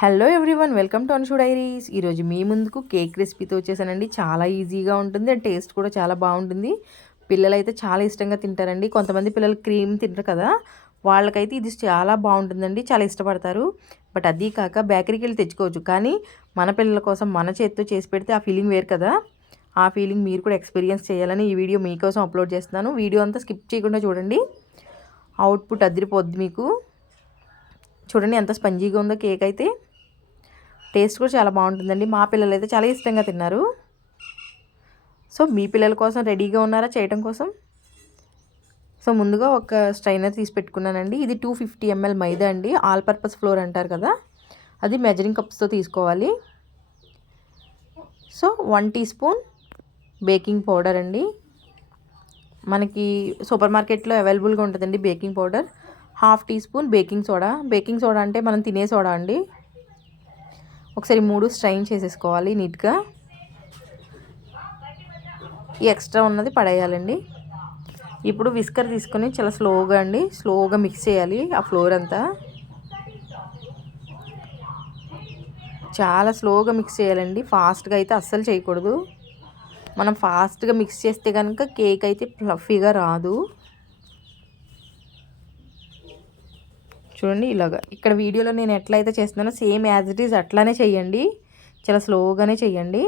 Hello everyone welcome to Anshu diaries. ఈరోజు మీ ముందుకు కేక్ రెసిపీతో వచ్చేసానండి. చాలా ఈజీగా ఉంటుంది అండ్ టేస్ట్ కూడా చాలా బాగుంటుంది. పిల్లలు అయితే చాలా ఇష్టంగా తింటారండి. కొంతమంది పిల్లలు క్రీమ్ తింటారు కదా వాళ్ళకైతే ఇది చాలా బాగుంటుందండి. చాలా ఇష్టపడతారు. బట్ అది కాక బేకరీకి వెళ్ళి తెచ్చుకోవచ్చు. కానీ మన పిల్లల కోసం మన చేతితో చేసి పెడితే ఆ ఫీలింగ్ వేరు కదా. ఆ ఫీలింగ్ మీరు కూడా ఎక్స్పీరియన్స్ చేయాలని ఈ వీడియో మీకోసం అప్లోడ్ చేస్తున్నాను. వీడియో అంతా స్కిప్ చేయకుండా చూడండి. అవుట్పుట్ అదిరిపోద్ది మీకు. చూడండి ఎంత స్పంజీగా ఉందో కేక్ అయితే. టేస్ట్ కూడా చాలా బాగుంటుందండి. మా పిల్లలు అయితే చాలా ఇష్టంగా తిన్నారు. సో మీ పిల్లల కోసం రెడీగా ఉన్నారా చేయడం కోసం? సో ముందుగా ఒక స్ట్రైనర్ తీసి పెట్టుకున్నానండి. ఇది టూ ఫిఫ్టీ ఎంఎల్ మైదా అండి. ఆల్ పర్పస్ ఫ్లోర్ అంటారు కదా. అది మెజరింగ్ కప్స్తో తీసుకోవాలి. So one teaspoon baking powder అండి. మనకి సూపర్ మార్కెట్లో అవైలబుల్గా ఉంటుందండి baking powder. Half teaspoon baking soda. Baking soda అంటే మనం తినే సోడా అండి. ఒకసారి మూడు స్ట్రైన్ చేసేసుకోవాలి నీట్గా. ఈ ఎక్స్ట్రా ఉన్నది పడేయాలండి. ఇప్పుడు విస్కర్ తీసుకొని చాలా స్లోగా అండి స్లోగా మిక్స్ చేయాలి ఆ ఫ్లోర్ అంతా. చాలా స్లోగా మిక్స్ చేయాలండి ఫాస్ట్గా అయితే అస్సలు చేయకూడదు. మనం ఫాస్ట్గా మిక్స్ చేస్తే కనుక కేక్ అయితే ఫ్లఫీగా రాదు. చూడండి ఇలాగా. ఇక్కడ వీడియోలో నేను ఎట్లయితే చేస్తున్నానో సేమ్ యాజ్ ఇట్ ఈజ్ అట్లానే చేయండి చాలా స్లోగానే చేయండి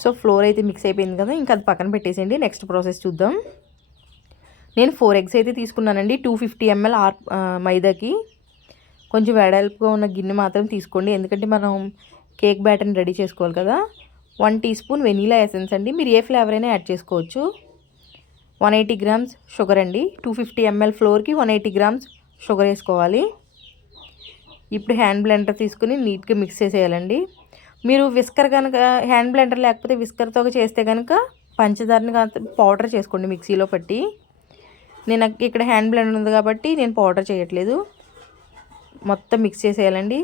సో ఫ్లోర్ అయితే మిక్స్ అయిపోయింది కదా ఇంకా అది పక్కన పెట్టేసేయండి. నెక్స్ట్ ప్రాసెస్ చూద్దాం. నేను ఫోర్ ఎగ్స్ అయితే తీసుకున్నానండి. టూ ఫిఫ్టీ ఎంఎల్ ఆర్ మైదాకి. కొంచెం వెడల్పుగా ఉన్న గిన్నె మాత్రం తీసుకోండి. ఎందుకంటే మనం కేక్ బ్యాటర్ని రెడీ చేసుకోవాలి కదా. One teaspoon vanilla essence అండి. మీరు ఏ ఫ్లేవర్ అయినా యాడ్ చేసుకోవచ్చు. వన్ ఎయిటీ గ్రామ్స్ షుగర్ అండి. టూ ఫిఫ్టీ ఎంఎల్ ఫ్లోర్కి వన్ ఎయిటీ గ్రామ్స్ షుగర్ వేసుకోవాలి. ఇప్పుడు హ్యాండ్ బ్లెండర్ తీసుకుని నీట్గా మిక్స్ చేసేయాలండి. మీరు విస్కర్ కనుక హ్యాండ్ బ్లెండర్ లేకపోతే విస్కర్తో చేస్తే కనుక పంచదారని పౌడర్ చేసుకోండి మిక్సీలో పట్టి. నేను ఇక్కడ హ్యాండ్ బ్లెండర్ ఉంది కాబట్టి నేను పౌడర్ చేయట్లేదు. మొత్తం మిక్స్ చేసేయాలండి.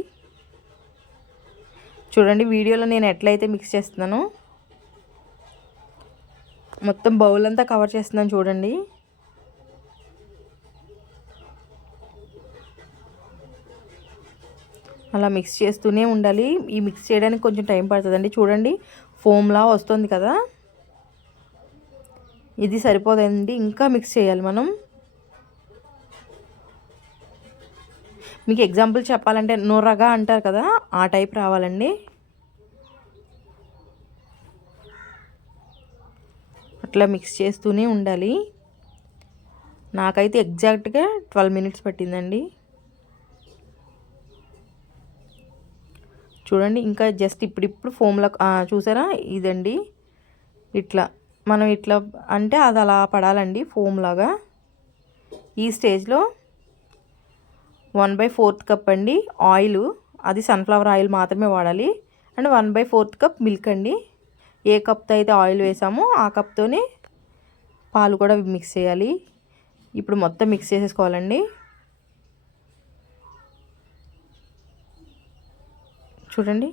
చూడండి వీడియోలో నేను ఎట్లయితే మిక్స్ చేస్తున్నానో మొత్తం బౌల్ అంతా కవర్ చేస్తున్నాను చూడండి. అలా మిక్స్ చేస్తూనే ఉండాలి. ఈ మిక్స్ చేయడానికి కొంచెం టైం పడుతుందండి. చూడండి ఫోమ్లా వస్తుంది కదా. ఇది సరిపోదండి. ఇంకా మిక్స్ చేయాలి మనం. మీకు ఎగ్జాంపుల్ చెప్పాలంటే నొర్రగా అంటారు కదా ఆ టైప్ రావాలండి. అట్లా మిక్స్ చేస్తూనే ఉండాలి. నాకైతే ఎగ్జాక్ట్గా ట్వెల్వ్ మినిట్స్ పట్టిందండి. చూడండి ఇంకా జస్ట్ ఇప్పుడిప్పుడు ఫోమ్లో చూసారా? ఇదండి. ఇట్లా మనం ఇట్లా అంటే అది అలా పడాలండి ఫోమ్ లాగా. ఈ స్టేజ్లో వన్ బై ఫోర్త్ కప్ అండి ఆయిల్ అది సన్ఫ్లవర్ ఆయిల్ మాత్రమే వాడాలి. And one by fourth cup milk అండి. ఏ కప్తో అయితే ఆయిల్ వేసామో ఆ కప్తోనే పాలు కూడా మిక్స్ చేయాలి. ఇప్పుడు మొత్తం మిక్స్ చేసేసుకోవాలండి. చూడండి.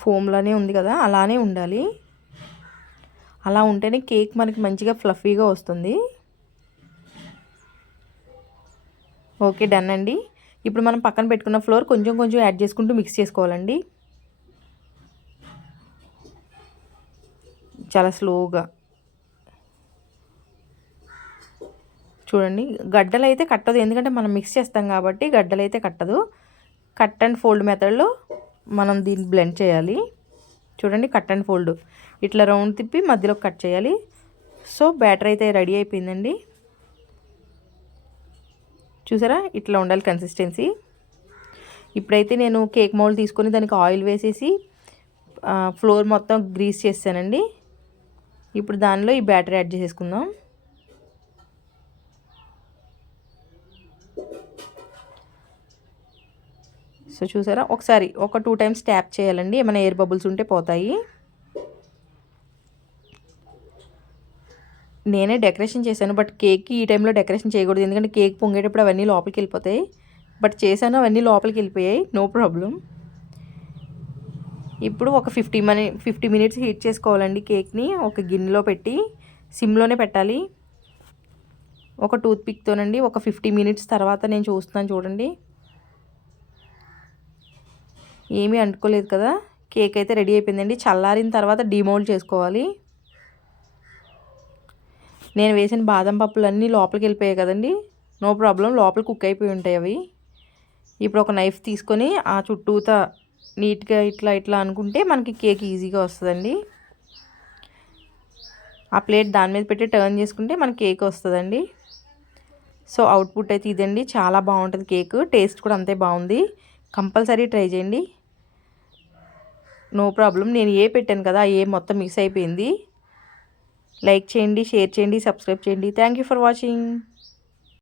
ఫోమ్లానే ఉంది కదా అలానే ఉండాలి. అలా ఉంటేనే కేక్ మనకి మంచిగా ఫ్లఫీగా వస్తుంది. ఓకే డన్ అండి. ఇప్పుడు మనం పక్కన పెట్టుకున్న ఫ్లోర్ కొంచెం కొంచెం యాడ్ చేసుకుంటూ మిక్స్ చేసుకోవాలండి. చాలా స్లోగా. చూడండి గడ్డలు అయితే కట్టదు. ఎందుకంటే మనం మిక్స్ చేస్తాం కాబట్టి గడ్డలు అయితే కట్టదు. కట్ అండ్ ఫోల్డ్ మెథడ్లో మనం దీన్ని బ్లెండ్ చేయాలి. చూడండి కట్ అండ్ ఫోల్డ్ ఇట్లా రౌండ్ తిప్పి మధ్యలో కట్ చేయాలి. సో బ్యాటర్ అయితే రెడీ అయిపోయిందండి. చూసారా? ఇట్లా ఉండాలి కన్సిస్టెన్సీ ఇప్పుడైతే నేను కేక్ మౌల్డ్ తీసుకొని దానికి ఆయిల్ వేసేసి ఫ్లోర్ మొత్తం గ్రీస్ చేస్తానండి. ఇప్పుడు దానిలో ఈ బ్యాటరీ యాడ్ చేసేసుకుందాం. సో చూసారా? ఒకసారి ఒక టూ టైమ్స్ ట్యాప్ చేయాలండి. ఏమైనా ఎయిర్ బబుల్స్ ఉంటే పోతాయి. నేనే డెకరేషన్ చేశాను బట్ కేక్కి ఈ టైంలో డెకరేషన్ చేయకూడదు. ఎందుకంటే కేక్ పొంగేటప్పుడు అవన్నీ లోపలికి వెళ్ళిపోతాయి. బట్ చేశాను అవన్నీ లోపలికి వెళ్ళిపోయాయి. No problem. ఇప్పుడు ఒక ఫిఫ్టీ మనీ ఫిఫ్టీ మినిట్స్ హీట్ చేసుకోవాలండి కేక్ని. ఒక గిన్నెలో పెట్టి సిమ్లోనే పెట్టాలి. ఒక టూత్ పిక్తోనండి ఒక ఫిఫ్టీ మినిట్స్ తర్వాత నేను చూస్తున్నాను చూడండి. ఏమీ అంటుకోలేదు కదా. కేక్ అయితే రెడీ అయిపోయిందండి. చల్లారిన తర్వాత డిమోల్డ్ చేసుకోవాలి. నేను వేసిన బాదం పప్పులన్నీ లోపలికి వెళ్ళిపోయాయి కదండి. నో ప్రాబ్లం లోపల కుక్ అయిపోయి ఉంటాయి అవి. ఇప్పుడు ఒక నైఫ్ తీసుకొని ఆ చుట్టూత నీట్గా ఇట్లా ఇట్లా అనుకుంటే మనకి కేక్ ఈజీగా వస్తుందండి. ఆ ప్లేట్ దాని మీద పెట్టి టర్న్ చేసుకుంటే మనకి కేక్ వస్తుందండి. సో అవుట్పుట్ అయితే ఇదండి. చాలా బాగుంటుంది కేక్. టేస్ట్ కూడా అంతే బాగుంది. కంపల్సరీ ట్రై చేయండి. No problem. నేను ఏ పెట్టాను కదా ఏ మొత్తం మిక్స్ అయిపోయింది. లైక్ చేయండి షేర్ చేయండి సబ్స్క్రైబ్ చేయండి. Thank for watching.